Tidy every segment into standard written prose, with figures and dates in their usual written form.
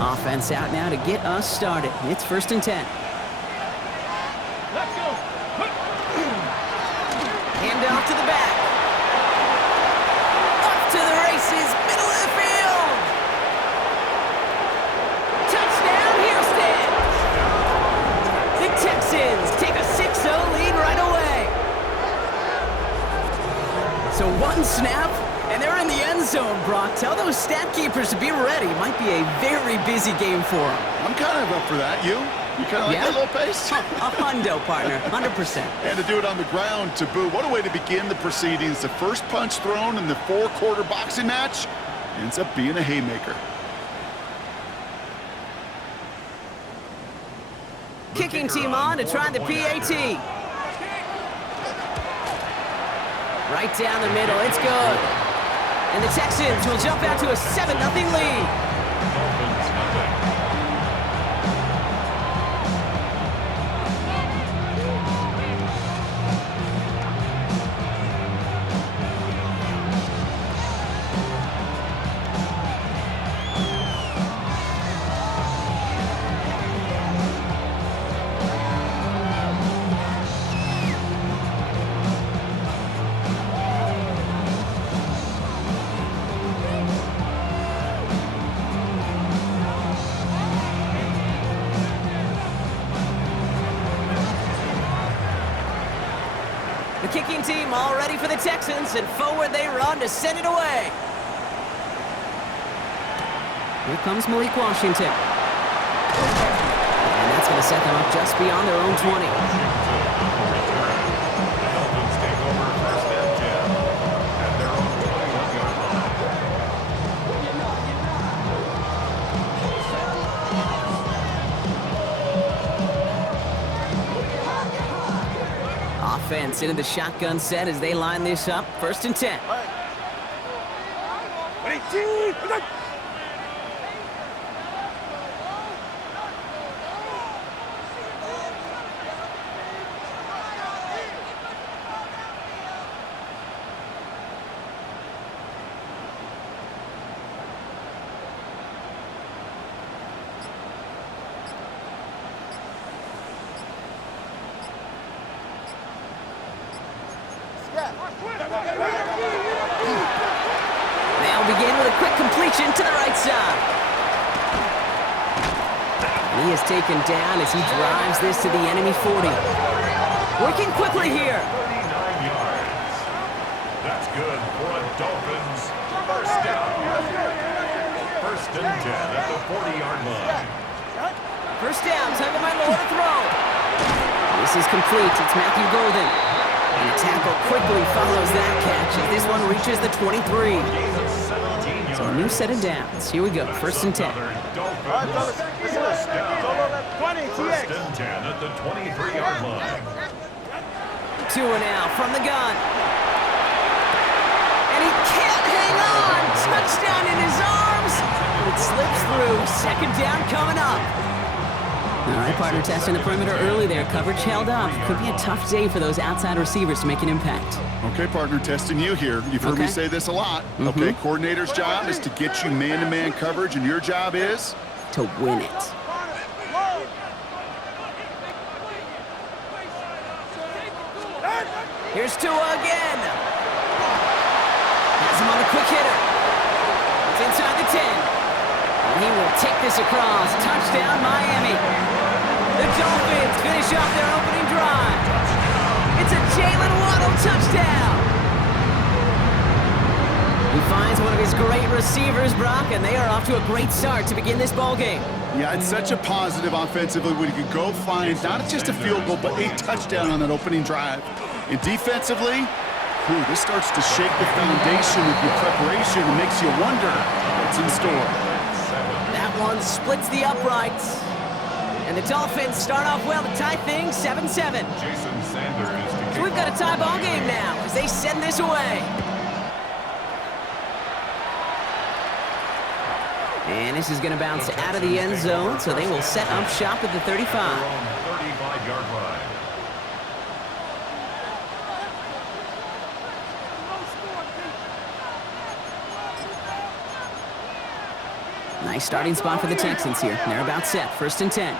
Offense out now to get us started. It's 1st and 10. Let's go. Hand off to the back. Off to the races, middle of the field. Touchdown, Houston. The Texans take a 6-0 lead right away. So one snap, and they're in the end zone, Brock. Tell those stat keepers to be ready. Might be a very busy game for them. I'm kind of up for that. You kind of like that little pace? A hundo, partner, 100%. And to do it on the ground, to boot. What a way to begin the proceedings. The first punch thrown in the 4-quarter boxing match ends up being a haymaker. Kicking team on to try the PAT. Right down the middle, it's good. And the Texans will jump out to a 7-0 lead. The kicking team all ready for the Texans, and forward they run to send it away. Here comes Malik Washington. And that's going to set them up just beyond their own 20. Dolphins take over 1st and 10 at their own 21-yard line. Offense into the shotgun set as they line this up. 1st and 10. They'll begin with a quick completion to the right side. He is taken down as he drives this to the enemy 40. Working quickly here. 39 yards. That's good for a Dolphins 1st down. 1st and 10 at the 40-yard line. 1st down, time by Moore to throw. This is complete. It's Matthew Golden. And the tackle quickly follows that catch as this one reaches the 23. So a new set of downs. Here we go, 1st and 10. Dolphins 1st down. 1st and 10 at the 23-yard line. 2 and out from the gun. And he can't hang on. Touchdown in his arms. It slips through. 2nd down coming up. All right, partner, testing the perimeter early there. Coverage held up. Could be a tough day for those outside receivers to make an impact. Okay, partner, testing you here. You've heard me say this a lot. Okay, coordinator's job is to get you man-to-man coverage, and your job is? To win it. Here's Tua again. Has him on the quick hitter. It's inside the 10. And he will take this across. Touchdown, Miami. The Dolphins finish off their opening drive. It's a Jalen Waddle touchdown. He finds one of his great receivers, Brock, and they are off to a great start to begin this ballgame. Yeah, it's such a positive offensively when you can go find not just a field goal, but a touchdown on that opening drive. And defensively, this starts to shake the foundation of your preparation and makes you wonder what's in store. That one splits the uprights. And the Dolphins start off well to tie things 7-7. Jason Sanders. So we've got a tie ball game now as they send this away. And this is going to bounce out of the end zone, so they will set up shop at the 35. 35-yard line. Nice starting spot for the Texans here. They're about set. 1st and 10.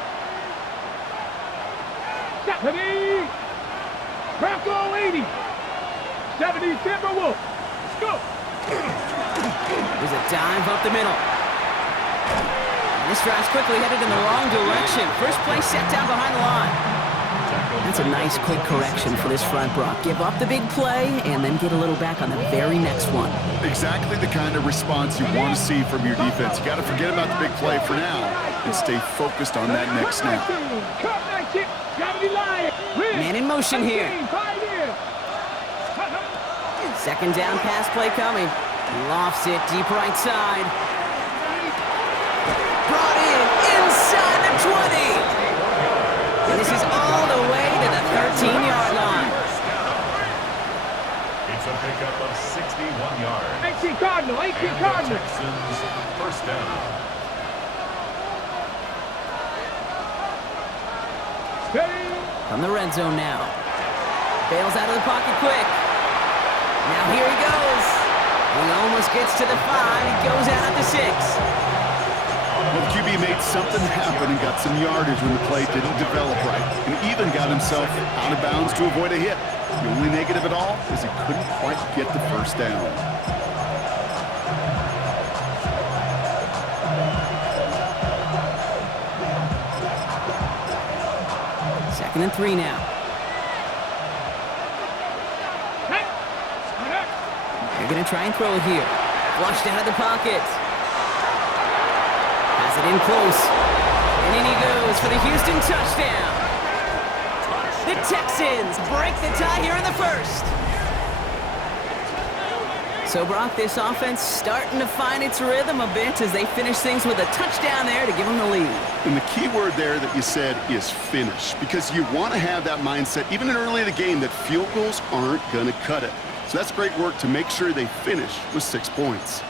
Ready? Bronco 80. 70 Timberwolves. Let's go. There's a dive up the middle. And this drive's quickly headed in the wrong direction. First play set down behind the line. That's a nice quick correction for this front, Brock. Give up the big play and then get a little back on the very next one. Exactly the kind of response you want to see from your defense. You got to forget about the big play for now and stay focused on that next snap. Man in motion here. 2nd down pass play coming. Lofts it deep right side. Brought in inside the 20. And this is all the way to the 13-yard line. It's a pickup of 61 yards. 18 Cardinal, 18 Cardinal. Texans, 1st down. From the red zone now. Bails out of the pocket quick. Now here he goes. He almost gets to the 5. He goes out at the 6. Well, the QB made something happen and got some yardage when the play didn't develop right, and even got himself out of bounds to avoid a hit. The only negative at all is he couldn't quite get the 1st down. Second and 3 now. They're going to try and throw it here. Flushed out of the pocket. Has it in close. And in he goes for the Houston touchdown. The Texans break the tie here in the 1st. So, Brock, this offense starting to find its rhythm a bit as they finish things with a touchdown there to give them the lead. And the key word there that you said is finish, because you want to have that mindset, even in early in the game, that field goals aren't going to cut it. So that's great work to make sure they finish with 6 points.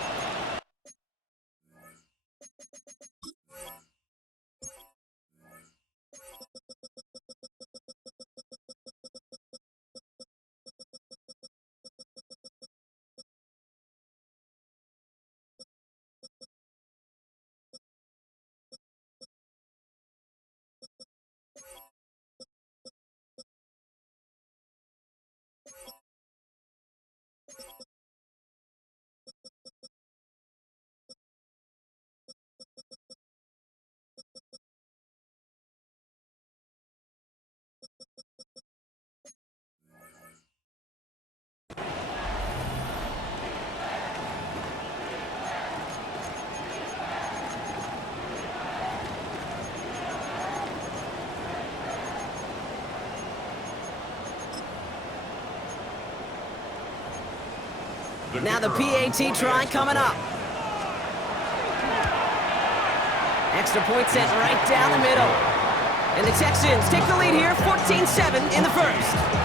Now the PAT try coming up. Extra point set right down the middle. And the Texans take the lead here, 14-7 in the 1st.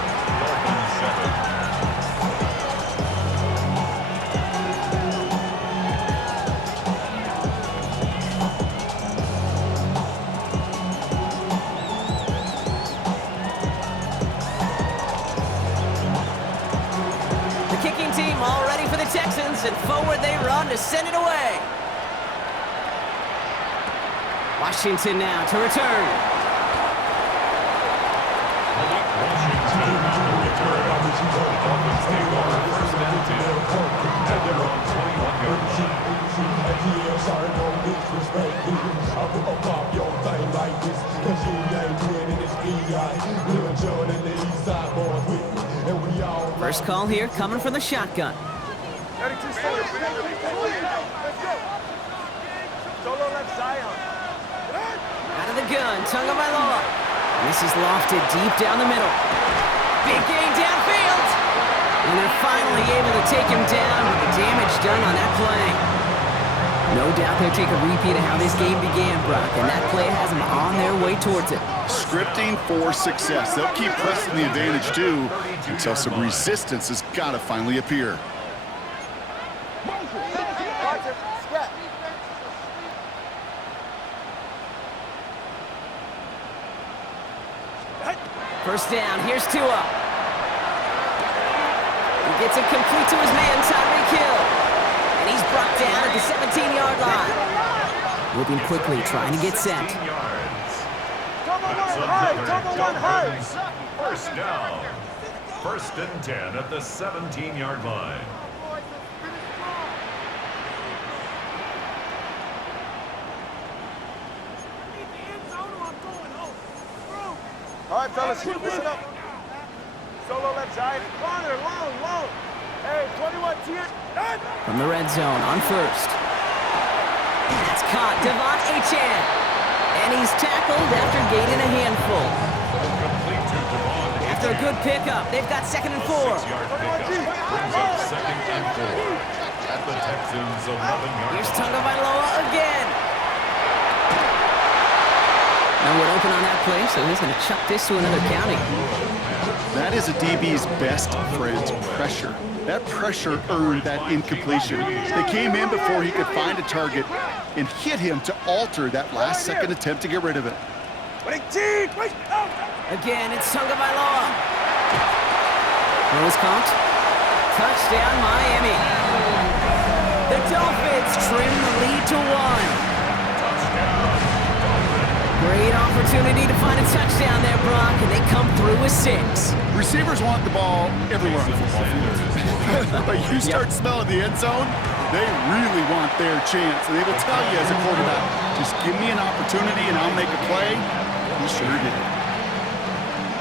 Team all ready for the Texans, and forward they run to send it away. Washington now to return. First call here coming from the shotgun. Out of the gun, Tagovailoa. This is lofted deep down the middle. Big gain downfield. And they're finally able to take him down with the damage done on that play. No doubt they'll take a repeat of how this game began, Brock, and that play has them on their way towards it. Scripting for success. They'll keep pressing the advantage, too, until some resistance has got to finally appear. First down, here's Tua. He gets it complete to his man, Tyreek Hill. And he's brought down at the 17-yard line. Moving quickly, trying to get set. 16 yards. That's another Dolphins first down. 1st and 10 at the 17-yard line. All right, fellas, listen up. Solo left side. Corner, long. Hey, 21, see it? From the red zone on 1st. That's caught, Devon Achane. And he's tackled after gaining a handful. Complete to Devon. After a good pickup, they've got 2nd and 4. 6-yard pickup brings up 2nd and 4 at the Texans' 11-yard Here's line. Tagovailoa again. No one open on that play, so he's going to chuck this to another county. That is a DB's best friend, pressure. That pressure earned that incompletion. They came in before he could find a target and hit him to alter that last-second attempt to get rid of it. Again, it's Tagovailoa. Throw is caught. Touchdown, Miami. The Dolphins trim the lead to 1. Great opportunity to find a touchdown there, Brock, and they come through with 6. Receivers want the ball everywhere on the football field. But you start smelling the end zone, they really want their chance. And they will tell you as a quarterback, just give me an opportunity and I'll make a play. He sure did.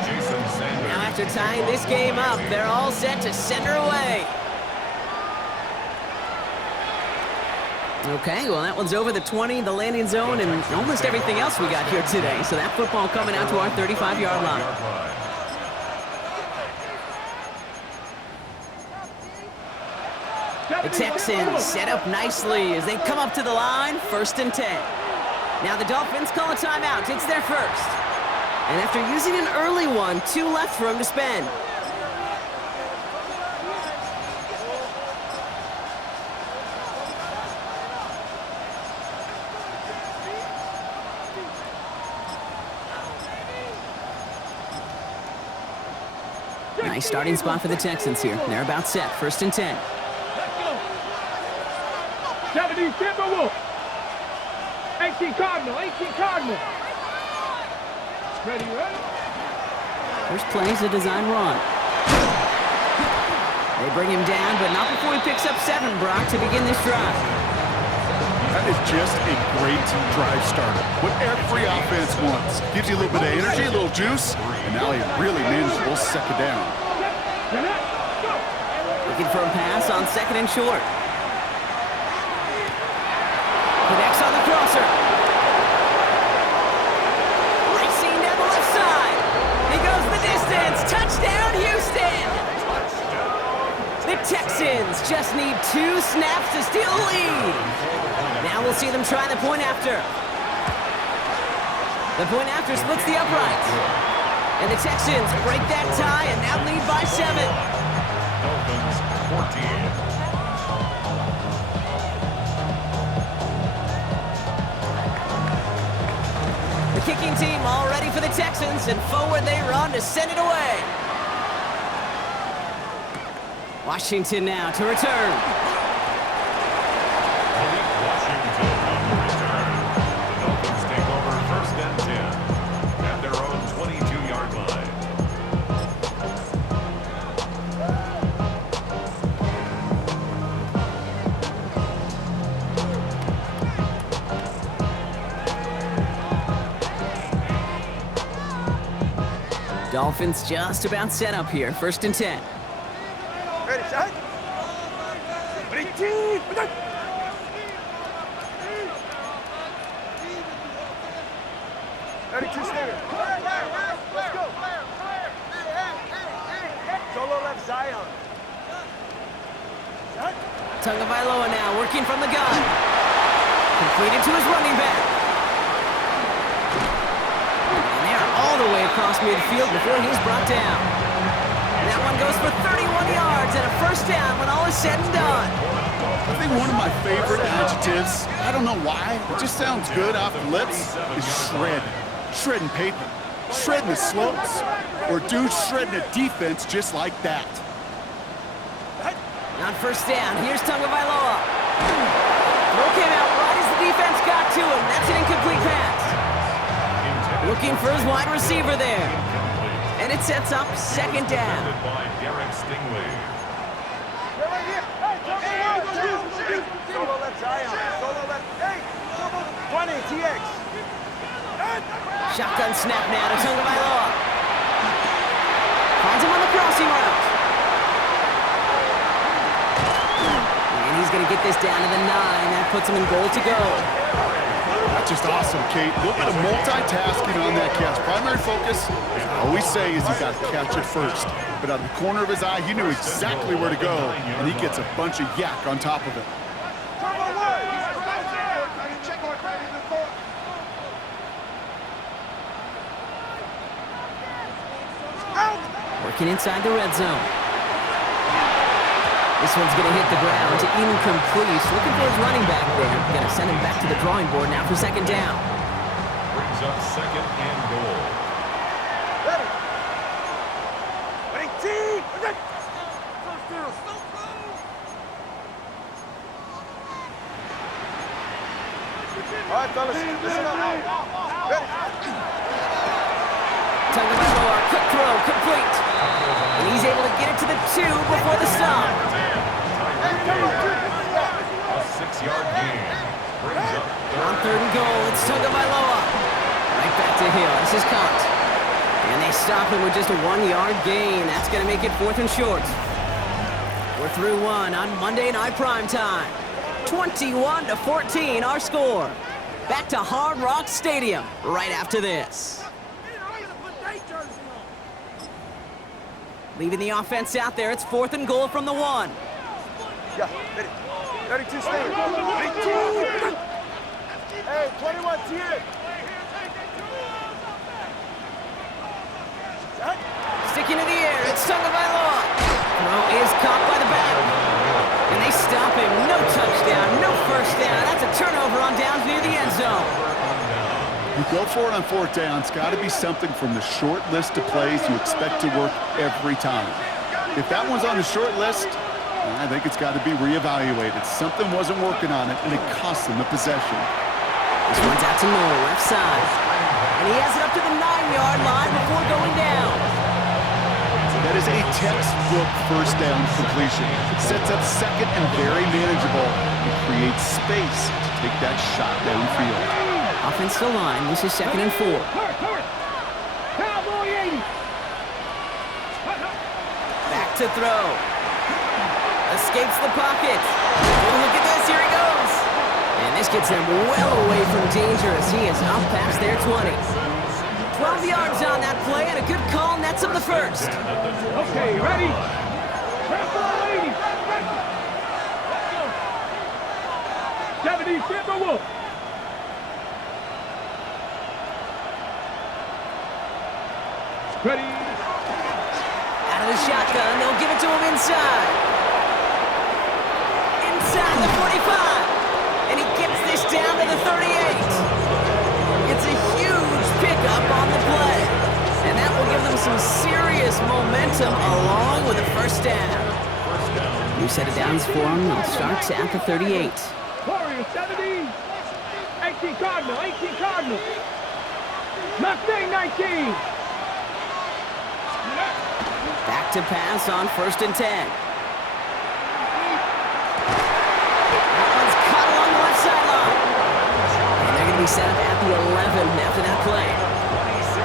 Jason Sanders. Now after tying this game up, they're all set to send her away. Okay, well, that one's over the 20, the landing zone, and almost everything else we got here today. So that football coming out to our 35-yard line. The Texans set up nicely as they come up to the line, 1st and 10. Now the Dolphins call a timeout. It's their first. And after using an early one, 2 left for them to spend. Nice starting spot for the Texans here. They're about set. 1st and 10. Let's go. 70 Timberwolf. 18 Cardinal. Ready? First play is a design run. They bring him down, but not before he picks up 7, Brock, to begin this drive. That is just a great drive starter. What every offense wants. Gives you a little bit of energy, a little juice, and now a really manageable 2nd down. Looking for a pass on 2nd and short. Connects on the crosser. Racing down the left side. He goes the distance. Touchdown, Houston! The Texans just need 2 snaps to steal the lead. Now we'll see them try the point after. The point after splits the uprights. And the Texans break that tie and now lead by 7. Dolphins 14. The kicking team all ready for the Texans, and forward they run to send it away. Washington now to return. Malik Washington on the return. The Dolphins take over 1st and 10 at their own 22-yard line. Dolphins just about set up here. 1st and 10. Ready, shot. Ready, team. 32 snare. Let's go. Solo left Zion. Tagovailoa now working from the gun. Completed to his running back. And they're all the way across midfield before he's brought down. That one goes for 31 yards and a 1st down when all is said and done. I think one of my favorite adjectives, I don't know why, it just sounds good off the lips, is shred. Shredding paper, shredding the slopes, or dude shredding a defense just like that. On 1st down, here's Tagovailoa. Throw came out right as the defense got to him. That's an incomplete pass. Looking for his wide receiver there. And it sets up second down. By Derek Stingley. Solo left Zion. Solo left. Hey, 20 TX. Shotgun snap now to Tagovailoa. Finds him on the crossing route. And he's going to get this down to the 9. That puts him in goal to go. That's just awesome, Kate. Look at him multitasking on that catch. Primary focus, I always say, is you got to catch it first. But out of the corner of his eye, he knew exactly where to go, and he gets a bunch of yak on top of it. Working inside the red zone. This one's going to hit the ground to incomplete. Looking for his running back there. Going to send him back to the drawing board now for second down. Brings up second and goal. Ready. Ready, team. All right, fellas, listen up. Ready. Tagovailoa, quick throw, complete. And he's able to get it to the 2 before the stop. A 6-yard gain. Brings up On third and goal, it's Tagovailoa. Right back to Hill. This is caught. And they stop him with just a 1-yard gain. That's going to make it 4th and short. We're through 1 on Monday Night Primetime. 21-14, our score. Back to Hard Rock Stadium right after this. Leaving the offense out there. It's 4th and goal from the 1. Yeah, ready. Ready to stay. Ready to. Hey, 21 TX. Sticking to the air, it's Tagovailoa. Throw is caught by the back. And they stop him. No touchdown, no first down. That's a turnover on downs near the end zone. You go for it on 4th down. It's got to be something from the short list of plays you expect to work every time. If that one's on the short list, I think it's got to be reevaluated. Something wasn't working on it, and it cost them the possession. This one's out to Noel, left side. And he has it up to the 9-yard line before going down. That is a textbook first down completion. It sets up second and very manageable. It creates space to take that shot downfield. Offensive line, this is 2nd and 4. Back to throw. Escapes the pocket. Oh, look at this, here he goes. And this gets him well away from danger as he is up past their 20. 12 yards on that play and a good call nets him the first. Okay, ready? Ready. 70 Timberwolf. Ready. Out of the shotgun, they'll give it to him inside. Inside the 45. And he gets this down to the 38. It's a huge pickup on the play. And that will give them some serious momentum along with a first down. New set of downs for him. He starts at the 38. Warriors 70. 18 Cardinal. 18 Cardinal. Mustang 19. Back to pass on 1st and 10. That one's caught along the left sideline. And they're going to be set up at the 11 after that play.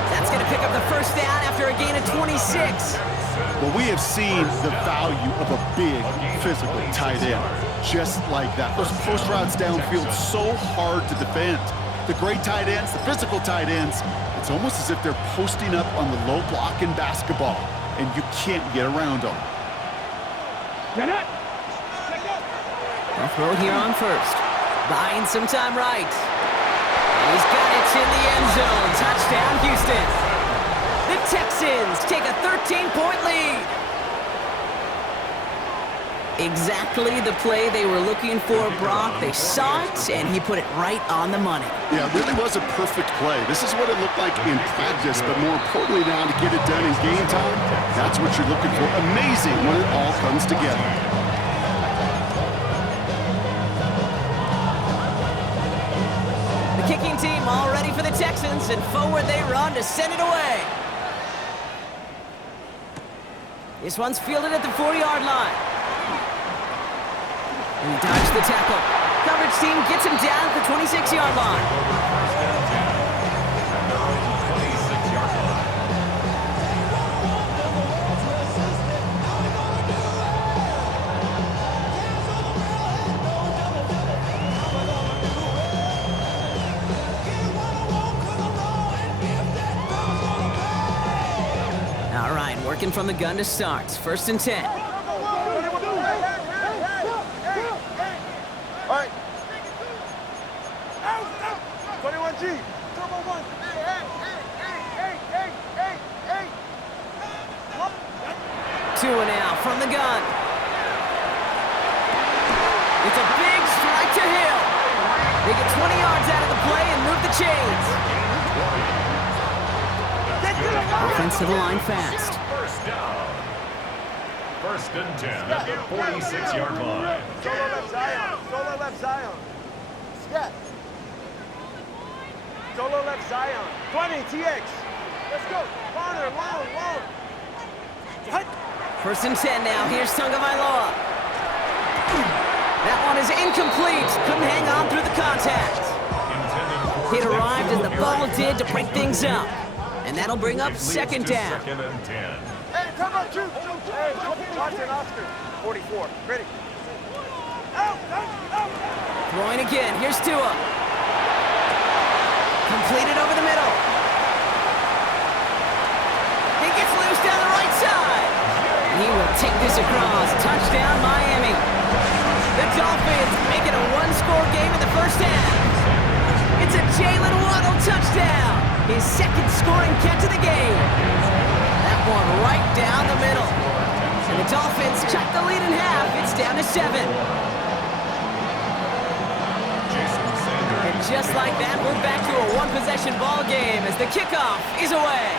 That's going to pick up the first down after a gain of 26. Well, we have seen the value of a big, physical tight end. Just like that. Those post routes downfield, so hard to defend. The great tight ends, the physical tight ends, it's almost as if they're posting up on the low block in basketball, and you can't get around them. They'll throw it here on 1st. Buying some time right. And he's got it in the end zone. Touchdown, Houston. The Texans take a 13-point lead. Exactly the play they were looking for, Brock. They saw it, and he put it right on the money. Yeah, it really was a perfect play. This is what it looked like in practice, but more importantly now to get it done in game time, that's what you're looking for. Amazing when it all comes together. team, all ready for the Texans, and forward they run to send it away. This one's fielded at the 40-yard line. And he dodged the tackle. Coverage team gets him down at the 26-yard line. First and 10 at their own 26-yard line. All right, working from the gun to start. First and 10. All right. 21G. Turbo 1. Hey. Two and out from the gun. It's a big strike to Hill. They get 20 yards out of the play and move the chains. Offense to the line fast. First down. First and 10 at the 46-yard line. Solo left Zion. Solo left Zion. Scat. Solo left Zion. 20, TX. Let's go. Corner, long. Hut. First and 10 now. Here's Tagovailoa. That one is incomplete. Couldn't hang on through the contact. It arrived as the ball did to break things up. And that'll bring up second down. Second and 10. Hey, come on, shoot. Hey, Watson, Oscar. 44. Ready. Out. Throwing again. Here's Tua. Completed over the middle. He gets loose down the right side. And he will take this across. Touchdown, Miami. The Dolphins make it a one-score game in the first half. It's a Jalen Waddle touchdown. His second scoring catch of the game. That one right down the middle. And the Dolphins cut the lead in half. It's down to 7. And just like that, we're back to a one-possession ball game as the kickoff is away.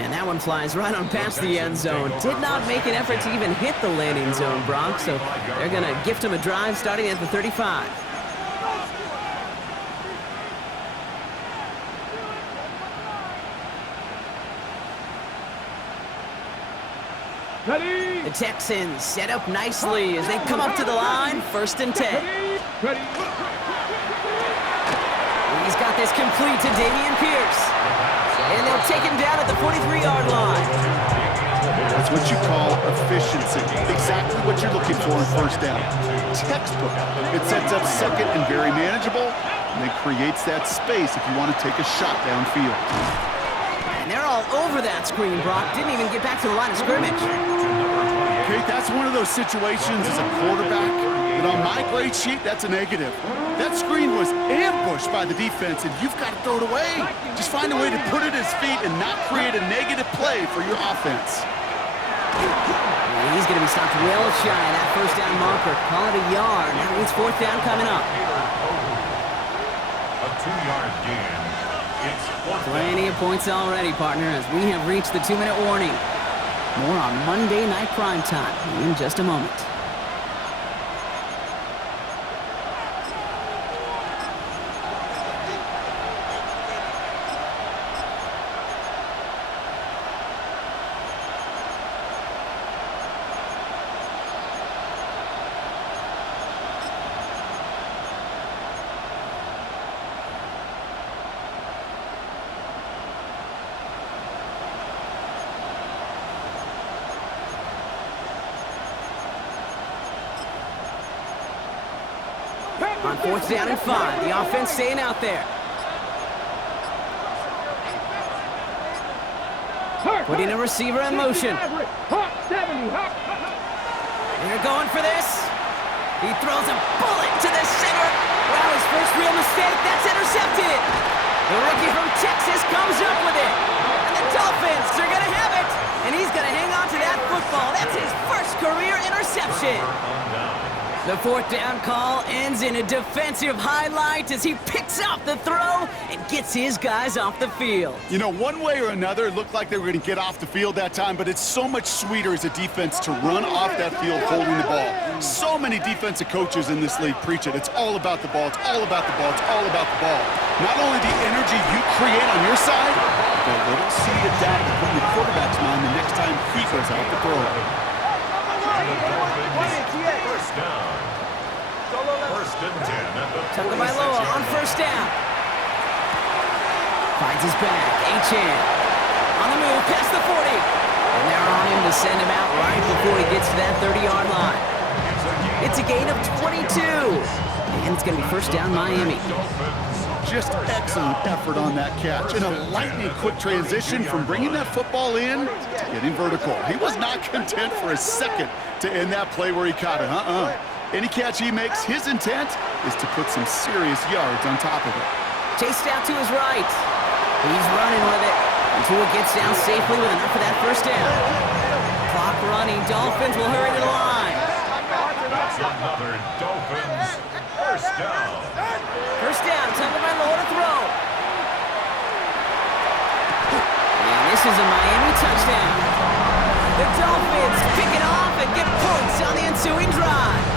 And that one flies right on past the end zone. Did not make an effort to even hit the landing zone, Brock, so they're going to gift him a drive starting at the 35. Ready. The Texans set up nicely as they come up to the line, first and 10. Ready. He's got this complete to Dameon Pierce. And they'll take him down at the 43-yard line. That's what you call efficiency. Exactly what you're looking for in first down. Textbook. It sets up second and very manageable, and it creates that space if you want to take a shot downfield. And they're all over that screen, Brock. Didn't even get back to the line of scrimmage. Okay, that's one of those situations as a quarterback that on my grade sheet, that's a negative. That screen was ambushed by the defense, and you've got to throw it away. Just find a way to put it at his feet and not create a negative play for your offense. And he's going to be stopped well shy of that first down marker. Call it a yard. That means fourth down coming up. A 2-yard gain. It's fourth down. Plenty of points already, partner, as we have reached the 2-minute warning. More on Monday Night Primetime in just a moment. On fourth down and 5, the offense staying out there. Putting a receiver in motion. They're going for this. He throws a bullet to the center. Wow, his first real mistake. That's intercepted. The rookie from Texas comes up with it. And the Dolphins are going to have it. And he's going to hang on to that football. That's his first career interception. The fourth down call ends in a defensive highlight as he picks up the throw and gets his guys off the field. You know, one way or another, it looked like they were going to get off the field that time, but it's so much sweeter as a defense to run off that field holding the ball. So many defensive coaches in this league preach it. It's all about the ball. It's all about the ball. It's all about the ball. Not only the energy you create on your side, but a little seed of doubt to put in the quarterback's mind the next time he goes out to throw it. First down. First and 10 at the Tagovailoa on first down. Finds his back. Achane on the move past the 40. And they're on him to send him out right before he gets to that 30-yard line. It's a gain of 22. And it's going to be first down Miami. Just excellent effort on that catch. And a lightning quick transition from bringing that football in to getting vertical. He was not content for a second to end that play where he caught it. Any catch he makes, his intent is to put some serious yards on top of it. Chased out to his right. He's running with it until it gets down safely with enough for that first down. Clock running. Dolphins will hurry to the line. That's another Dolphins first down. First down. Tagovailoa to throw. And this is a Miami touchdown. The Dolphins pick it off and get points on the ensuing drive.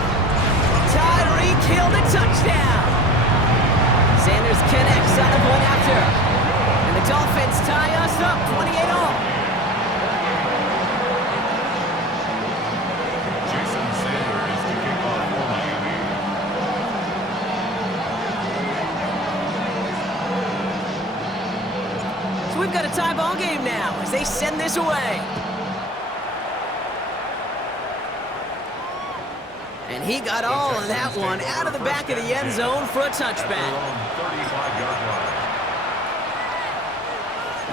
Tyreek Hill the touchdown. Sanders connects on the point after. And the Dolphins tie us up 28-all. Jason Sanders to kick off for Miami. So we've got a tie ball game now as they send this away. And he got all of that one out of the back of the end zone for a touchback.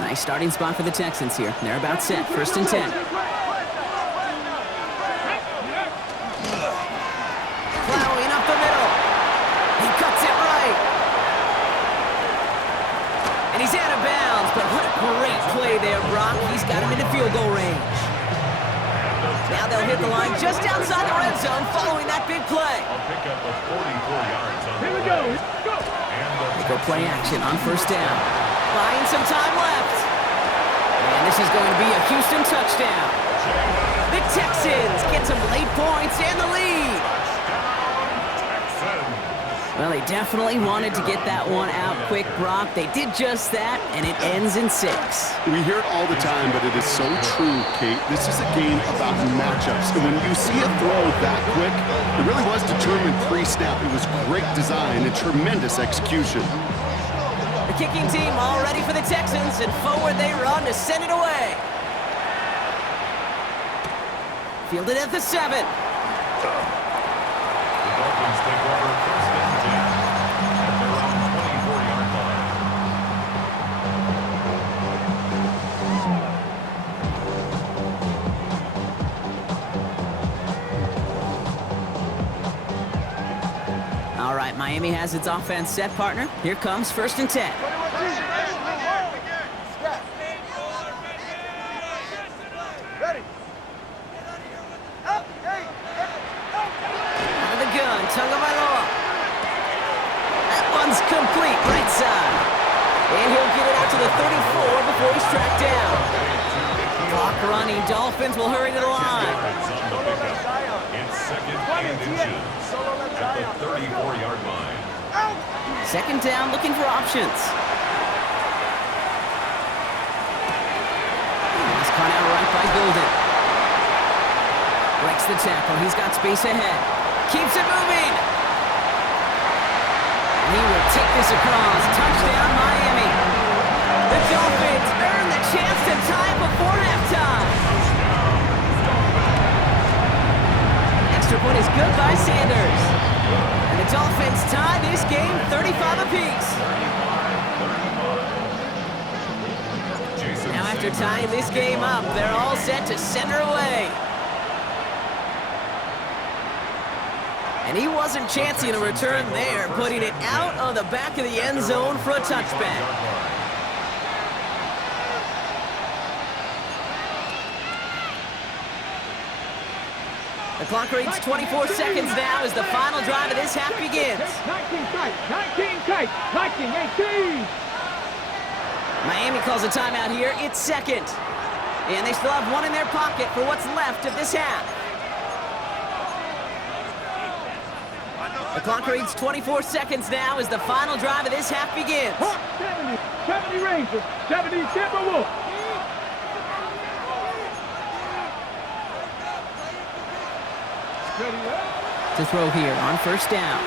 Nice starting spot for the Texans here. They're about set. First and 10. Plowing up the middle. He cuts it right. And he's out of bounds, but what a great play there, Brock. He's got him into field goal range. Now they'll hit the line just outside the red zone following that big play. I'll pick up the 44 yards on Here we go. Go. They go play action on first down. Buying some time left. And this is going to be a Houston touchdown. The Texans get some late points and the lead. Well, they definitely wanted to get that one out quick, Brock. They did just that, and it ends in 6. We hear it all the time, but it is so true, Kate. This is a game about matchups. And when you see a throw that quick, it really was determined pre-snap. It was great design and tremendous execution. The kicking team all ready for the Texans, and forward they run to send it away. Fielded at the 7. The Dolphins take over first and 10 at their own 24-yard line. All right, Miami has its offense set, partner. Here comes first and 10. Ready. Up, hey. Out of the gun, Tagovailoa. That one's complete, right side. And he'll get it out to the 34 before he's tracked down. Clock running, Dolphins will hurry to the line. It's second and inches at the 34-yard line. Second down, looking for options. Pass caught out right by Golden. Breaks the tackle. He's got space ahead. Keeps it moving. And he will take this across. Touchdown, Miami. The Dolphins earn the chance to tie before halftime. Extra point is good by Sanders. And the Dolphins tie this game 35 apiece. Now after tying this game up, they're all set to send her away. And he wasn't chancing a return there, putting it out on the back of the end zone for a touchback. The clock reads 24 seconds now as the final drive of this half begins. 19 tight, 19 tight, 19, 18. Miami calls a timeout here. It's second. And they still have one in their pocket for what's left of this half. The clock reads 24 seconds now as the final drive of this half begins. 70 Rangers, 70 Timberwolves. To throw here on first down.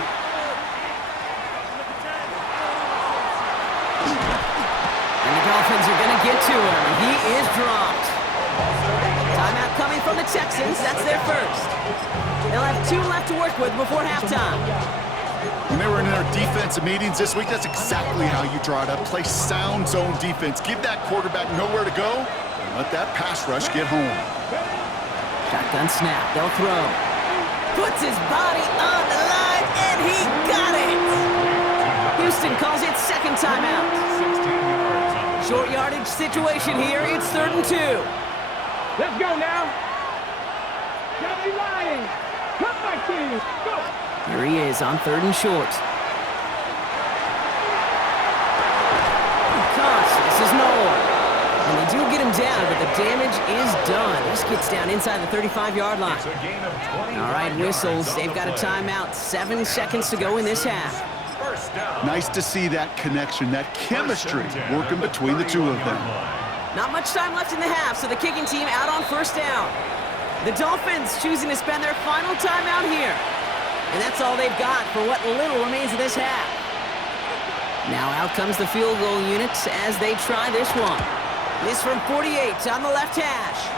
And the Dolphins are going to get to him. He is dropped. Timeout coming from the Texans. That's their first. They'll have 2 left to work with before halftime. When they were in their defensive meetings this week, that's exactly how you draw it up. Play sound zone defense. Give that quarterback nowhere to go, and let that pass rush get home. Shotgun snap. They'll throw. Puts his body on the line, and he got it! Houston calls it second timeout. Short yardage situation here. It's 3rd and 2. Let's go now. 70 Lions. Come my team. Go. Here he is on 3rd and short. This is Noel. And they do get him down, but the damage is done. This gets down inside the 35-yard line. All right, whistles. They've got a timeout. 7 seconds to go in this half. Nice to see that connection, that chemistry working between the two of them. Not much time left in the half, so the kicking team out on first down. The Dolphins choosing to spend their final timeout here. And that's all they've got for what little remains of this half. Now out comes the field goal unit as they try this one. This from 48 on the left hash.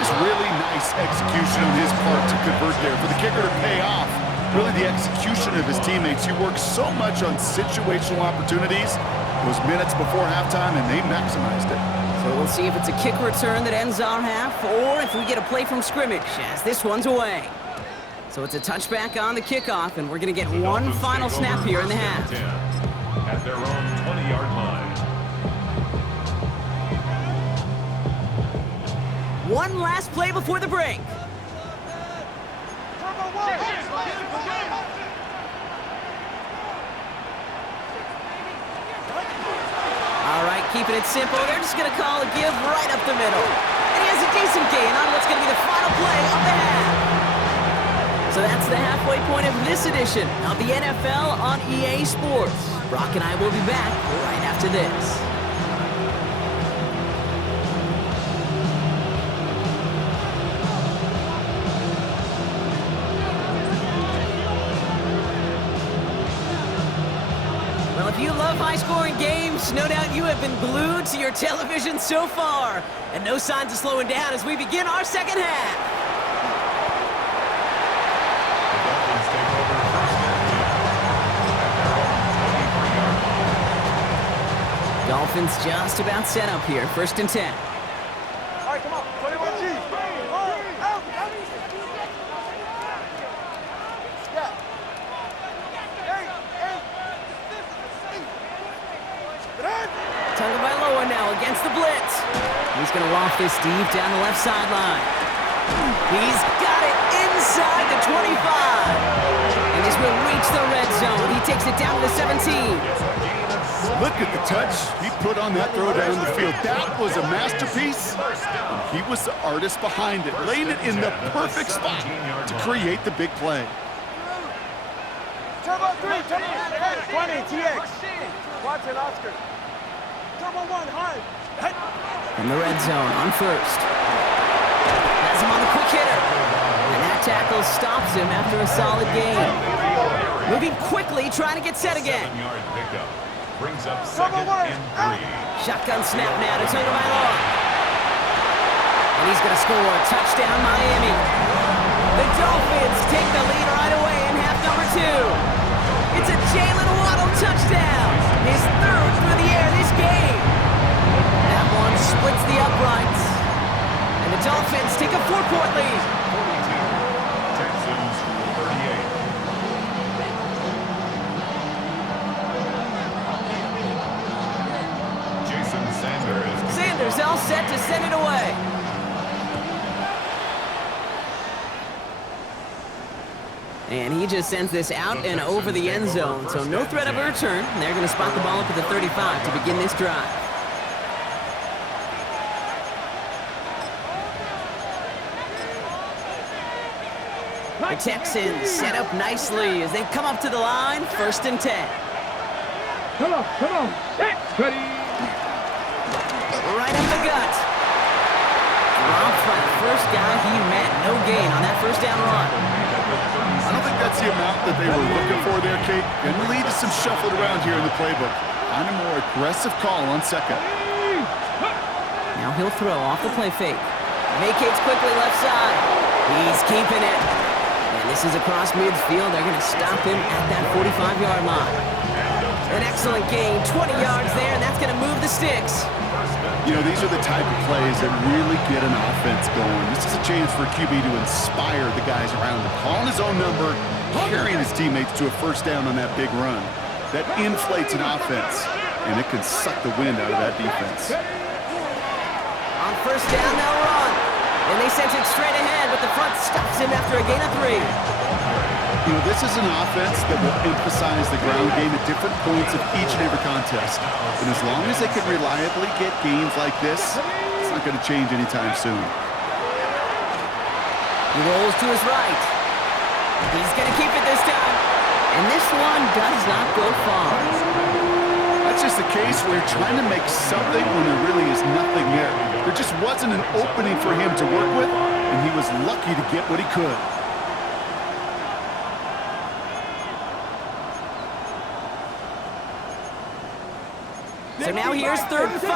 Just really nice execution on his part to convert there. For the kicker to pay off, really the execution of his teammates. He works so much on situational opportunities. Those minutes before halftime, and they maximized it. So we'll see if it's a kick return that ends our half, or if we get a play from scrimmage, as this one's away. So it's a touchback on the kickoff, and we're going to get one final snap here in the half. At their own 20-yard line. One last play before the break. All right, keeping it simple. They're just going to call a give right up the middle. And he has a decent gain on what's going to be the final play of the half. So that's the halfway point of this edition of the NFL on EA Sports. Brock and I will be back right after this. Well, if you love high-scoring games, no doubt you have been glued to your television so far. And no signs of slowing down as we begin our second half. Dolphins just about set up here. 1st and 10. All right, come on. 21G. Out. Step. Tagovailoa now against the blitz. He's going to loft this deep down the left sideline. He's got it inside the 25. And this will reach the red zone. He takes it down to the 17. Look at the touch he put on that throw down the field. That was a masterpiece. He was the artist behind it, laying it in the perfect spot to create the big play. Turbo 3, turbo 20, TX. Watch it, Oscar. Turbo 1, hard. From the red zone on first. Has him on the quick hitter. And that tackle stops him after a solid gain. Moving quickly, trying to get set again. 7-yard pickup. Brings up 2nd and 3. Shotgun snap now to Tagovailoa. And he's going to score. Touchdown, Miami. The Dolphins take the lead right away in half number 2. It's a Jalen Waddle touchdown. His 3rd through the air this game. That one splits the uprights. And the Dolphins take a 4-point lead. 42. Texans 38. Sanders all set to send it away. And he just sends this out and over the end zone, so no threat of a return. And they're going to spot the ball up at the 35 to begin this drive. The Texans set up nicely as they come up to the line, 1st and 10. Come on, set, ready. Right up the gut. Dropped by the first guy he met. No gain on that first down run. I don't think that's the amount that they were looking for there, Kate. Going to lead to some shuffled around here in the playbook. On a more aggressive call on 2nd. Now he'll throw off the play fake. Vacates quickly left side. He's keeping it. And this is across midfield. They're going to stop him at that 45-yard line. An excellent gain, 20 yards there, and that's going to move the sticks. You know, these are the type of plays that really get an offense going. This is a chance for QB to inspire the guys around him. Calling his own number, carrying his teammates to a 1st down on that big run. That inflates an offense, and it can suck the wind out of that defense. On 1st down, they'll run. And they sent it straight ahead, but the front stops him after a gain of 3. You know, this is an offense that will emphasize the ground game at different points of each and every contest. And as long as they can reliably get gains like this, it's not going to change anytime soon. He rolls to his right. He's going to keep it this time. And this one does not go far. That's just a case where you're trying to make something when there really is nothing there. There just wasn't an opening for him to work with, and he was lucky to get what he could. So now here's 3rd and 5.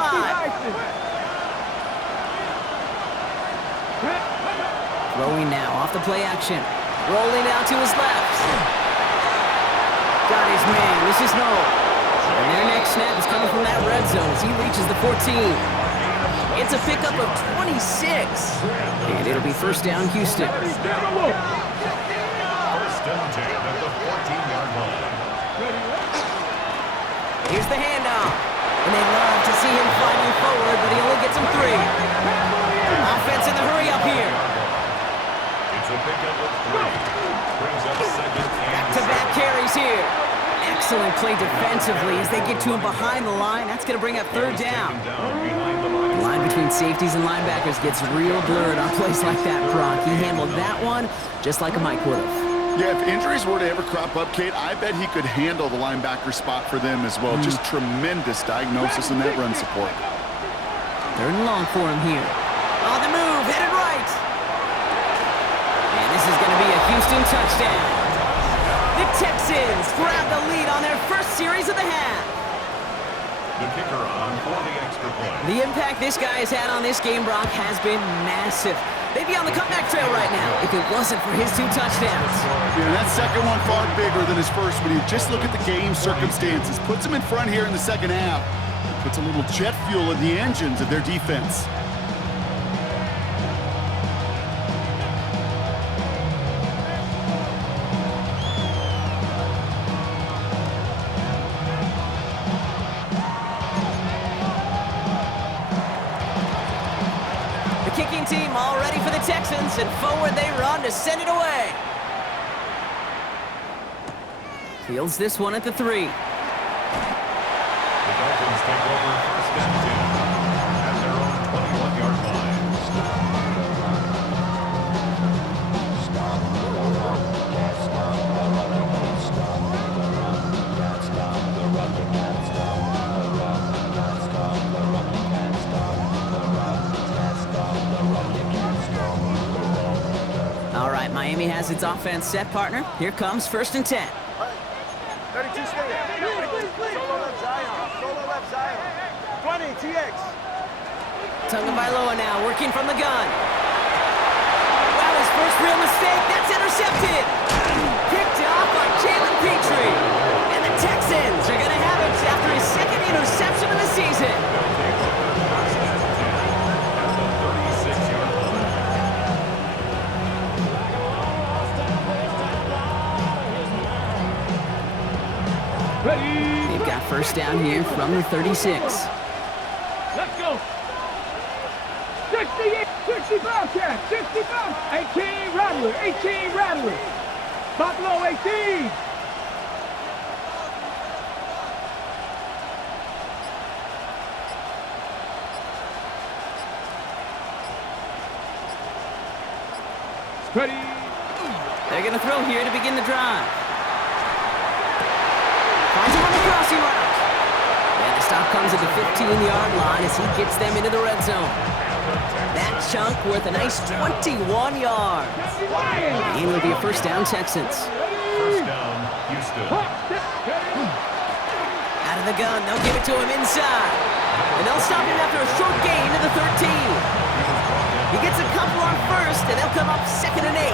Throwing now off the play action. Rolling out to his left. Got his man. This is Noel. And their next snap is coming from that red zone as he reaches the 14. It's a pickup of 26. And it'll be 1st down, Houston. 1st and 10 at the 14-yard line. Here's the handoff. And they love to see him fighting forward, but he only gets him 3. Offense in the hurry up here. It's a pickup of 3. Brings up 2nd and Back-to-back carries here. Excellent play defensively as they get to him behind the line. That's going to bring up 3rd down. The line between safeties and linebackers gets real blurred on plays like that, Brock. He handled that one just like a Mike would have. Yeah, if injuries were to ever crop up, Kate, I bet he could handle the linebacker spot for them as well. Just tremendous diagnosis in that run support. 3rd and long for him here. On the move, headed right. And this is going to be a Houston touchdown. The Texans grab the lead on their 1st series of the half. The kicker on for the extra point. The impact this guy has had on this game, Brock, has been massive. They'd be on the comeback trail right now if it wasn't for his 2 touchdowns. Yeah, that second one far bigger than his first one. You just look at the game circumstances. Puts him in front here in the 2nd half. Puts a little jet fuel in the engines of their defense. Kicking team all ready for the Texans, and forward they run to send it away. Fields this one at the 3. The Dolphins take over 1st and 10 at their own 21-yard line. All right, Miami has its offense set, partner. Here comes 1st and 10. 32, stay there. Solo left Zion. 20, TX. Tagovailoa now working from the gun. Wow, his first real mistake. That's intercepted. Picked off by Jalen Petrie. And the Texans are going to have it after his 2nd interception of the season. They've got 1st down here from the 36. Let's go. 68, 60 Bobcat, 65. 18 Rattler, 18 Rattler. Buffalo 18. Ready. They're going to throw here to begin the drive. Finds him on the crossing route. And the stop comes at the 15-yard line as he gets them into the red zone. That chunk worth a nice 21 yards. And it'll be a first down, Texans. First down, Houston. Out of the gun, they'll give it to him inside. And they'll stop him after a short gain to the 13. He gets a couple on first, and they'll come up 2nd and 8.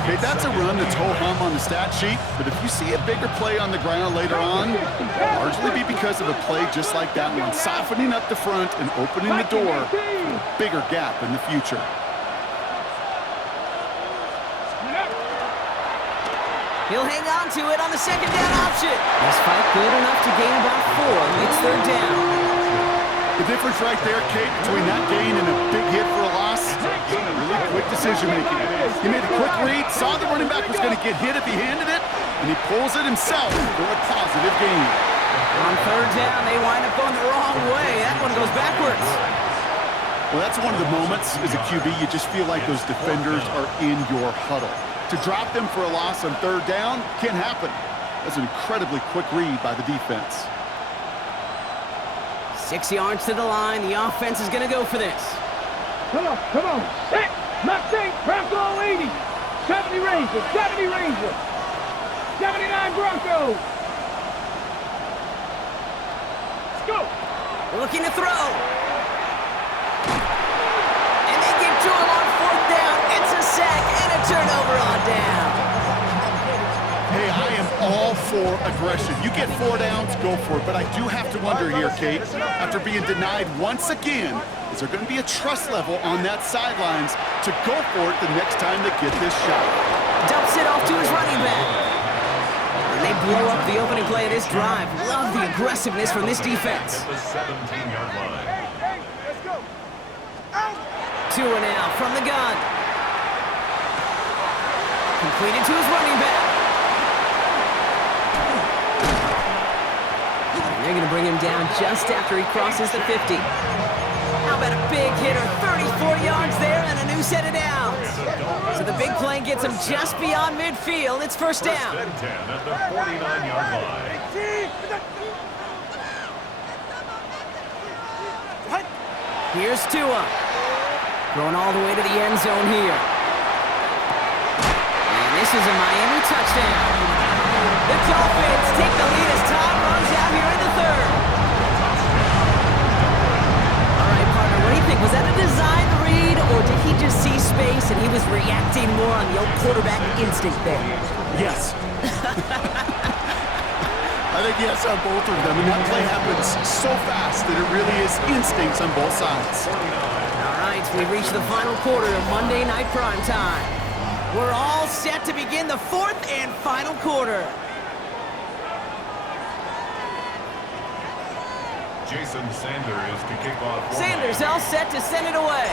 Okay, that's a run that's ho-hum on the stat sheet, but if you see a bigger play on the ground later on, it'll largely be because of a play just like that one, softening up the front and opening the door for a bigger gap in the future. He'll hang on to it on the 2nd down option. This fight good enough to gain about 4. It's 3rd down. The difference right there, Kate, between that gain and a big hit for a loss, really quick decision-making. He made a quick read, saw the running back was going to get hit if he handed it, and he pulls it himself for a positive gain. On 3rd down, they wind up going the wrong way. That one goes backwards. Well, that's one of the moments as a QB, you just feel like those defenders are in your huddle. To drop them for a loss on 3rd down can't happen. That's an incredibly quick read by the defense. 6 yards to the line. The offense is going to go for this. Come on. Set. Mustang, Bronco 80. 70 Ranger, 70 Ranger. 79 Bronco. Let's go. Looking to throw. And they get to him on 4th down. It's a sack and a turnover on down. Hey, I am all for aggression. You get 4 downs, go for it. But I do have to wonder here, Kate, after being denied once again, is there going to be a trust level on that sidelines to go for it the next time they get this shot? Dumps it off to his running back. And they blow up the opening play of this drive. Love the aggressiveness from this defense. The 17-yard line. Hey, let's go. Out. Tua now from the gun. Completed to his running back. They're going to bring him down just after he crosses the 50. How about a big hitter? 34 yards there and a new set of downs. So the big play gets him just beyond midfield. It's first down. First and 10 at the 49-yard line. Here's Tua. Going all the way to the end zone here. And this is a Miami touchdown. The Dolphins take the lead as Todd runs out here in the 3rd. All right, partner, what do you think? Was that a design read, or did he just see space and he was reacting more on the old quarterback instinct there? Yes. I think yes on both of them, and that play happens so fast that it really is instincts on both sides. All right, we've reached the final quarter of Monday Night Primetime. We're all set to begin the 4th and final quarter. Jason Sanders to kick off. Sanders all set to send it away.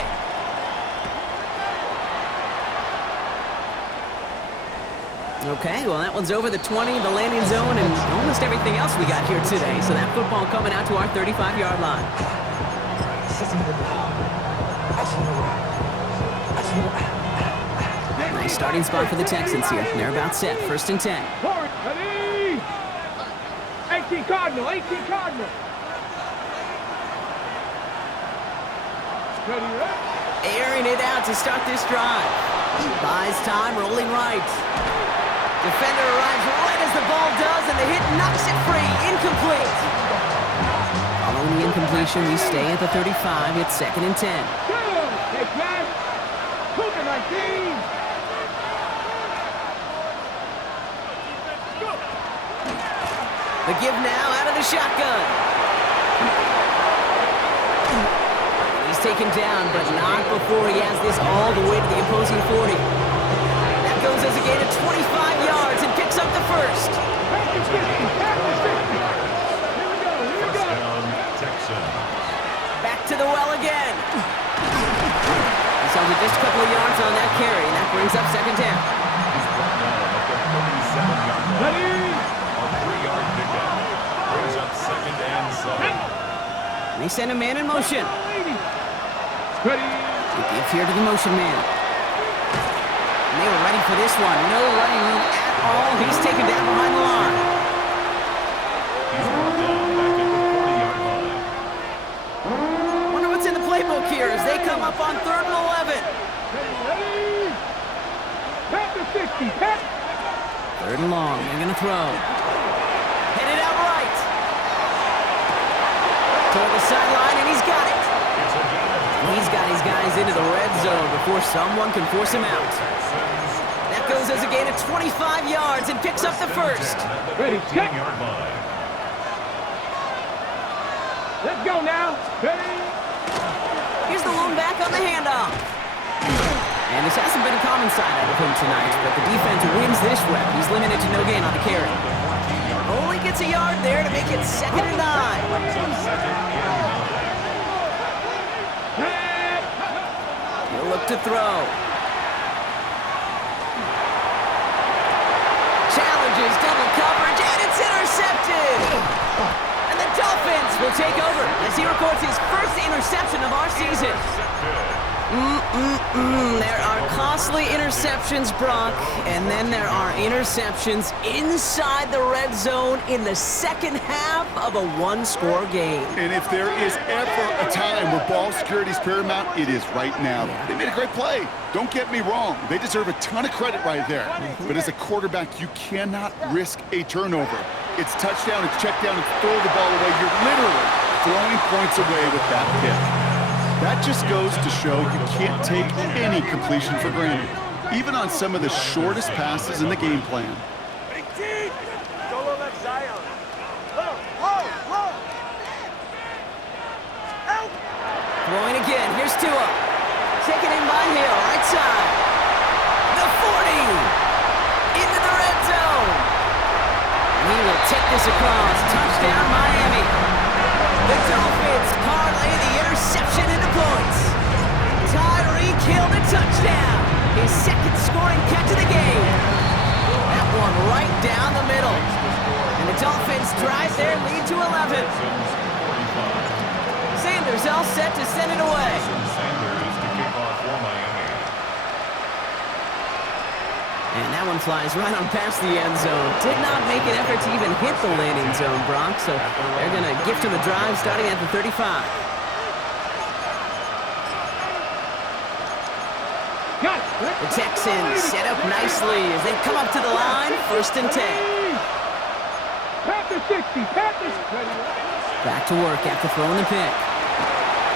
Okay, well, that one's over the 20, the landing zone, and almost everything else we got here today. So that football coming out to our 35-yard line. Nice starting spot for the Texans here. They're about set. 1st and 10. Ready? 18 Cardinal, 18 Cardinal. Ready, Airing it out to start this drive. Buys time, rolling right. Defender arrives right as the ball does, and the hit knocks it free. Incomplete. Following the incompletion, we stay at the 35. It's 2nd and 10. Good. Hey, Clash. Cougar 19. Go. The give now out of the shotgun. He's taken down, but not before he has this all the way to the opposing 40. That goes as a gain of 25 yards and picks up the first. First down, Texans. Back to the well again. He's held it just a couple of yards on that carry, and that brings up 2nd down. He's brought Ready? A 3-yard pickup. Brings up 2nd and 7. And they send a man in motion. Ready? They give here to the motion man. And they were ready for this one. No running room at all. He's taken down behind the line. He's brought down back at the 40-yard line. Wonder what's in the playbook here as they come up on 3rd and 11. Ready? Pat the 60. Pat. 3rd and long. They're going to throw. Headed out right. Toward the sideline, and he's got it. It's a gain of And he's got his guys into the red zone before someone can force him out. That goes as a gain of 25 yards and picks up the first. Ready, set. 15-yard line. Let's go now. Ready? Here's the lone back on the handoff. And this hasn't been a common side out of him tonight, but the defense wins this rep. He's limited to no gain on the carry. Only gets a yard there to make it 2nd and 9. Brings up 2nd and 9. He'll look to throw. Challenges double coverage, and it's intercepted. And the Dolphins will take over as he records his first interception of our season. There are costly interceptions, Brock, and then there are interceptions inside the red zone in the second half of a one-score game. And if there is ever a time where ball security is paramount, it is right now. They made a great play. Don't get me wrong. They deserve a ton of credit right there. But as a quarterback, you cannot risk a turnover. It's touchdown, it's check down, it's throw the ball away. You're literally throwing points away with that pick. That just goes to show you can't take any completion for granted, even on some of the shortest passes in the game plan. Big T. Solo left Zion. Low, low, low. Help. Throwing again. Here's Tua. Taken in by Hill, right side. The 40. Into the red zone. And he will take this across. Touchdown, Miami. The Dolphins parlay the interception into points. Tyreek Hill the touchdown. His 2nd scoring catch of the game. That one right down the middle. And the Dolphins drive their lead to 11. Sanders all set to send it away. Sanders to kick off for Miami. And that one flies right on past the end zone. Did not make an effort to even hit the landing zone, Brock. So they're going to gift him a drive starting at the 35. The Texans set up nicely as they come up to the line. 1st and 10. Pat the 60. Pat the. Back to work after throwing the pick.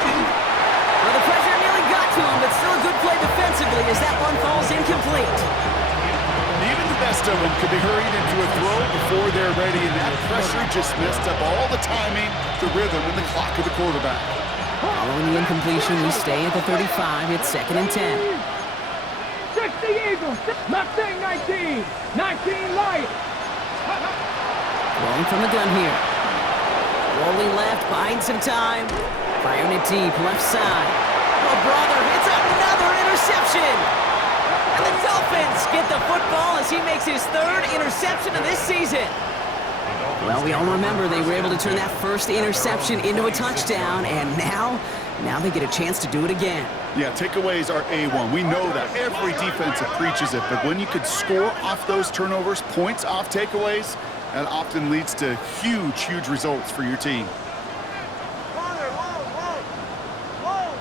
Well, the pressure nearly got to him, but still a good play defensively as that one falls incomplete. Even the best of them could be hurried into a throw before they're ready, and that pressure just messed up all the timing, the rhythm, and the clock of the quarterback. Following the incompletion, we stay at the 35. It's 2nd and 10. 60 Eagles. Not saying 19. 19 Lions. Rolling from the gun here. Rolling left, buying some time. Firing it deep, left side. Oh, brother, it's another interception. And the Dolphins get the football as he makes his 3rd interception of this season. Well, we all remember they were able to turn that first interception into a touchdown, and now they get a chance to do it again. Yeah, takeaways are A1. We know that. Every defensive preaches it, but when you could score off those turnovers, points off takeaways, that often leads to huge, huge results for your team. Corner, low, low, low.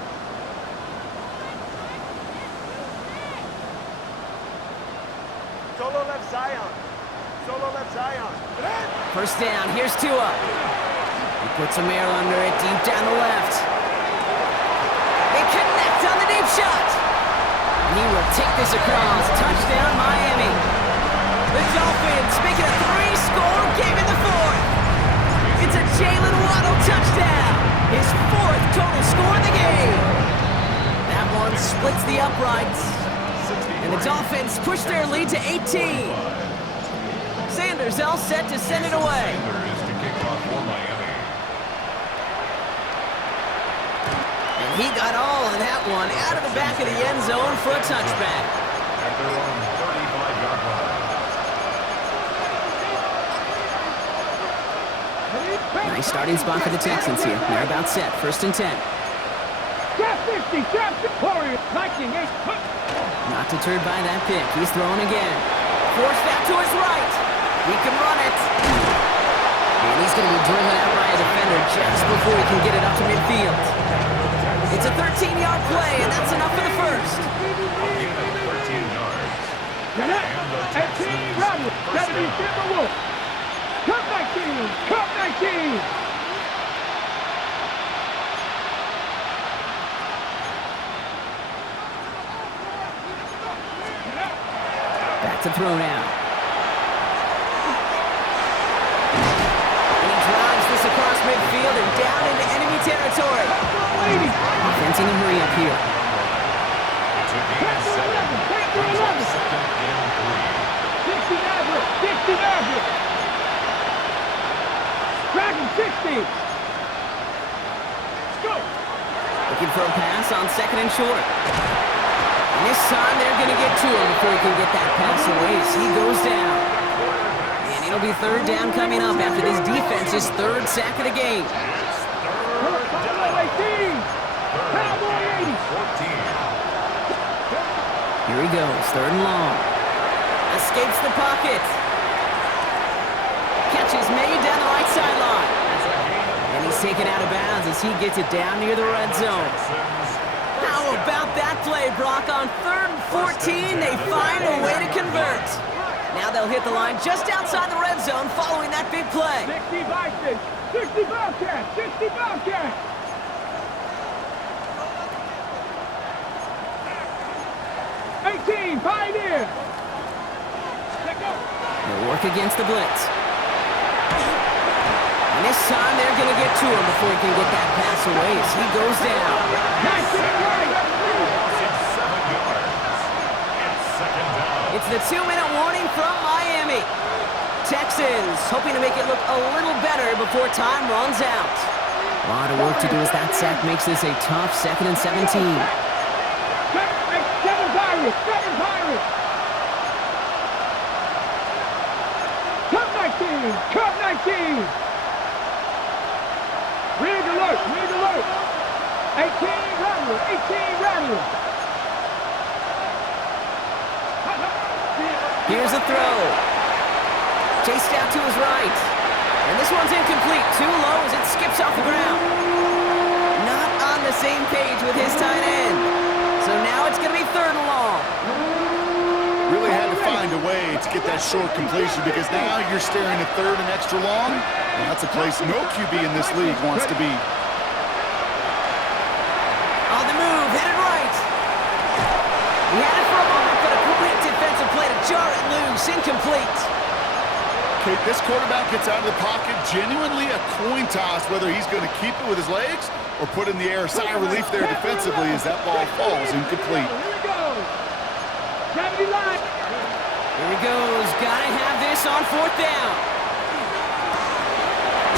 Solo left Zion. Solo left Zion. 1st down, here's Tua. He puts some air under it, deep down the left. They connect on the deep shot. And he will take this across. Touchdown, Miami. The Dolphins make it a 3-score game in the 4th. It's a Jalen Waddle touchdown. His 4th total score in the game. That one splits the uprights. And the Dolphins push their lead to 18. Sanders all set to send it away. Sanders to kick off for Miami. And he got all of that one out of the back of the end zone for a touchback. At their own 35-yard line. Nice starting spot for the Texans here. They're about set. 1st and 10. Trap 50, trap 50. Warriors, Viking, Not deterred by that pick. He's throwing again. Forced out to his right. He can run it. And he's going to be driven out by a defender just before he can get it up to midfield. It's a 13-yard play, and that's enough for the first. 13 yards. And the 18, Robert, 77 Wolf. Cut 19, cut 19. Back to throw now. And he drives this across midfield and down into enemy territory. Offense in a hurry up here. to gain 7. Brings up 2nd and 3. 60 Maverick, 60 Maverick. Dragon 60. Let's go. Looking for a pass on 2nd and short. And this time they're going to get to him before he can get that pass away as he goes down. And it'll be 3rd down coming up after this defense's 3rd sack of the game. Cowboy 18. Cowboy 80. 14. Here he goes, 3rd and long. Escapes the pocket. Catch is made down the right sideline. And he's taken out of bounds as he gets it down near the red zone. How about that play, Brock? On 3rd and 14, they find a way to convert. Now they'll hit the line just outside the red zone following that big play. 60 Vikings, 60 Bobcats, 60 Bobcats. Pioneer! Let go! They'll work against the blitz. And this time they're going to get to him before he can get that pass away as he goes down. Nice to the right! 7 yards. It's 2nd down. It's the 2-minute warning from Miami. Texans hoping to make it look a little better before time runs out. A lot of work to do as that sack makes this a tough 2nd and 17. Seven Pirates! Cut 19! Cut 19! Rig alert! Rig alert! 18 Rattler! 18 Rattler! Here's a throw. Chased out to his right. And this one's incomplete. Too low as it skips off the ground. Not on the same page with his tight end. So now it's going to be 3rd and long. Really had to find a way to get that short completion because now you're staring at 3rd and extra long. And that's a place no QB in this league wants to be. On the move, headed right. He had it for a moment, but a great defensive play to jar it loose. Incomplete. Okay, this quarterback gets out of the pocket, genuinely a coin toss whether he's going to keep it with his legs or put in the air. Sigh of relief there defensively as that ball falls incomplete. Here we go. Gravity line. Here he goes. Gotta have this on 4th down.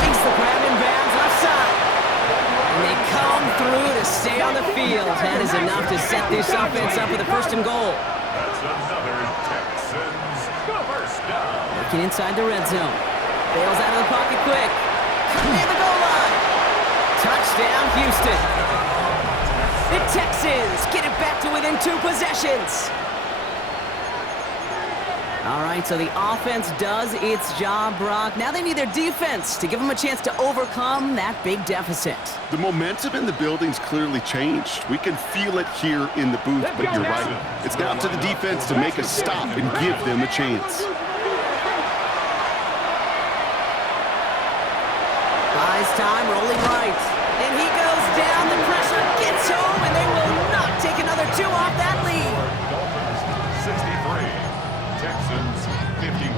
Makes the grab in bounds left side. And they come through to stay on the field. That is enough to set this offense up with a 1st and goal. That's another Texans 1st down. Working inside the red zone. Bails out of the pocket quick. Near the goal line. Touchdown, Houston. The Texans get it back to within 2 possessions. All right, so the offense does its job, Brock. Now they need their defense to give them a chance to overcome that big deficit. The momentum in the building's clearly changed. We can feel it here in the booth, but you're right. It's now to the defense to make a stop and give them a chance. Buys time, rolling right. And he goes down, the pressure gets home, and they will not take another 2 off that lead. Dolphins 63. Texans 51.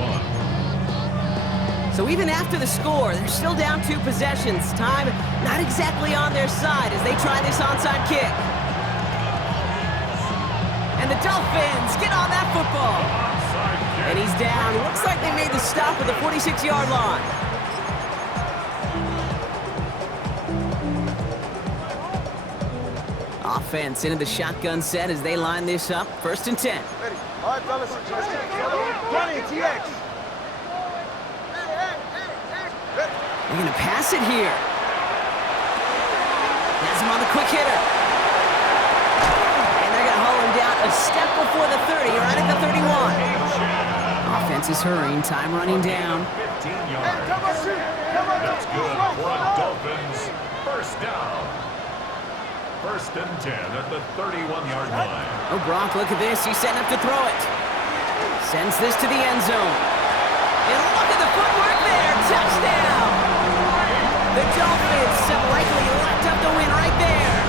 So even after the score, they're still down 2 possessions. Time not exactly on their side as they try this onside kick. And the Dolphins get on that football. And he's down. Looks like they made the stop at the 46-yard line. Offense into the shotgun set as they line this up. 1st and 10. Ready. All right, fellas. Let's get it. 20, TX. They're going to pass it here. Has him on the quick hitter. And they're going to haul him down a step before the 30, right at the 31. Offense is hurrying, time running down. 15 yards. That's good for a Dolphins first down. First and 10 at the 31-yard line. Oh, Brock, look at this. He's setting up to throw it. Sends this to the end zone. And look at the footwork there. Touchdown! The Dolphins have likely left up the win right there.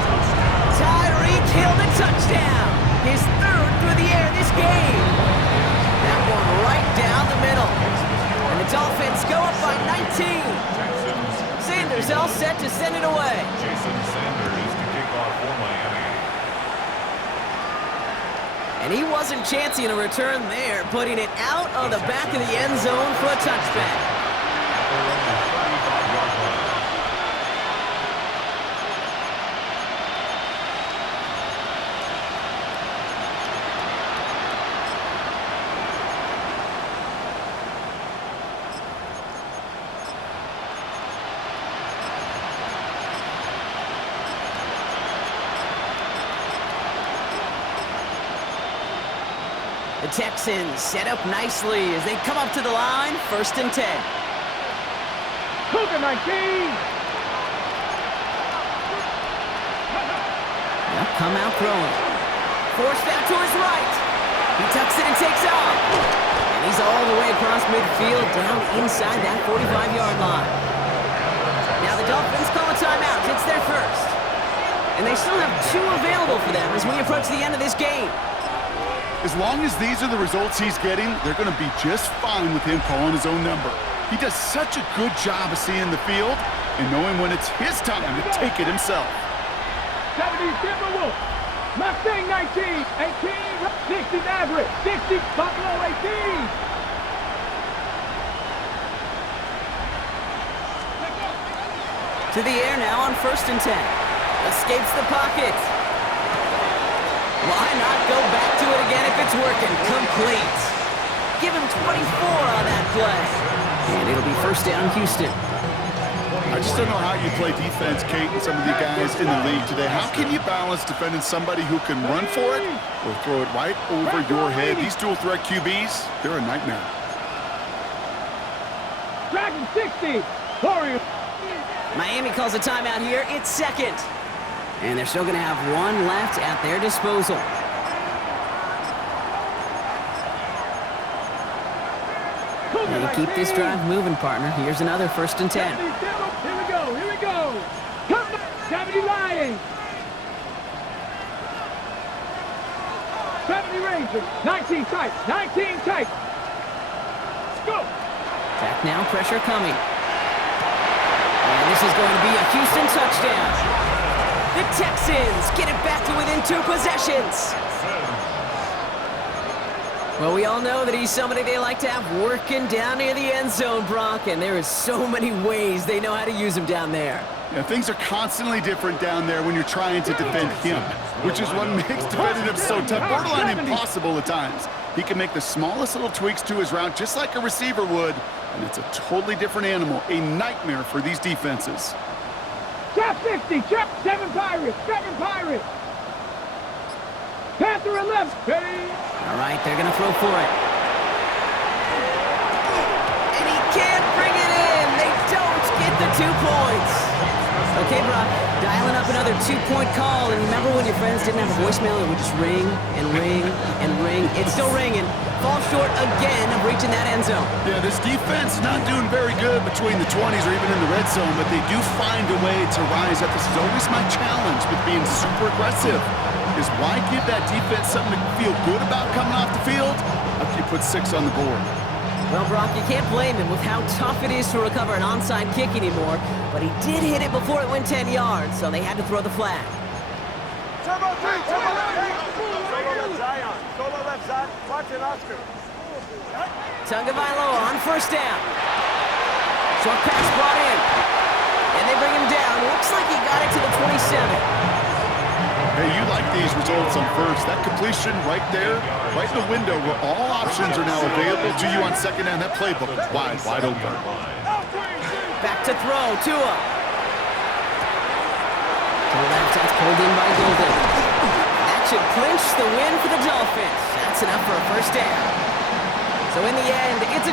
Tyreek Hill, the touchdown. His third through the air this game. That one right down the middle. And the Dolphins go up by 19. Sanders all set to send it away. Jason Sanders to kick off for Miami. And he wasn't chancing a return there, putting it out on the back of the end zone for a touchback. The Texans set up nicely as they come up to the line, first and 10. Cougar 19. They'll come out throwing. Forced out to his right. He tucks it and takes off. And he's all the way across midfield, down inside that 45-yard line. Now the Dolphins call a timeout. It's their first. And they still have 2 available for them as we approach the end of this game. As long as these are the results he's getting, they're going to be just fine with him calling his own number. He does such a good job of seeing the field and knowing when it's his time to take it himself. 70 Timberwolves. Mustang 19. 18. 60 Maverick. 60 Buffalo 18. To the air now on first and 10. Escapes the pocket. Why not go back to it again if it's working? Complete. Give him 24 on that play. And it'll be first down, Houston. I just don't know how you play defense, Kate, and some of the guys in the league today. How can you balance defending somebody who can run for it or throw it right over your head? These dual threat QBs, they're a nightmare. Dragon 60. Warriors. Miami calls a timeout here. It's second. And they're still going to have 1 left at their disposal. They keep this drive moving, partner. Here's another first and 10. Here we go. Here we go. Come on. 70 Lions. 70 Rangers. 19 tight. 19 tight. Let's go. Back now, pressure coming. And this is going to be a Houston touchdown. The Texans get it back to within 2 possessions. Well, we all know that he's somebody they like to have working down near the end zone, Brock, and there is so many ways they know how to use him down there. Yeah, things are constantly different down there when you're trying to defend him, which is what makes defending him so tough, borderline impossible at times. He can make the smallest little tweaks to his route just like a receiver would, and it's a totally different animal, a nightmare for these defenses. Trap 60, trap 7 Pirates, 7 Pirates. Panther 11. Ready? All right, they're going to throw for it. And he can't bring it in. They don't get the 2 points. Okay, Brock, dialing up another 2-point call. And remember when your friends didn't have a voicemail, it would just ring and ring and ring. It's still ringing. Fall short again of reaching that end zone. Yeah, this defense is not doing very good between the 20s or even in the red zone, but they do find a way to rise up. This is always my challenge with being super aggressive, is why give that defense something to feel good about coming off the field after you put 6 on the board? Well, Brock, you can't blame him with how tough it is to recover an onside kick anymore, but he did hit it before it went 10 yards, so they had to throw the flag. Turbo 3, turbo left. Solo left Zion. Solo left Zion. Watch it, Oscar. Tagovailoa on first down. Short pass brought in. And they bring him down. Looks like he got it to the 27. Hey, you like these results on first. That completion right there, right in the window where all options are now available to you on second down. That playbook is wide open. Back to throw, Tua. To the left, that's pulled in by Golden. That should clinch the win for the Dolphins. That's enough for a first down. So in the end, it's a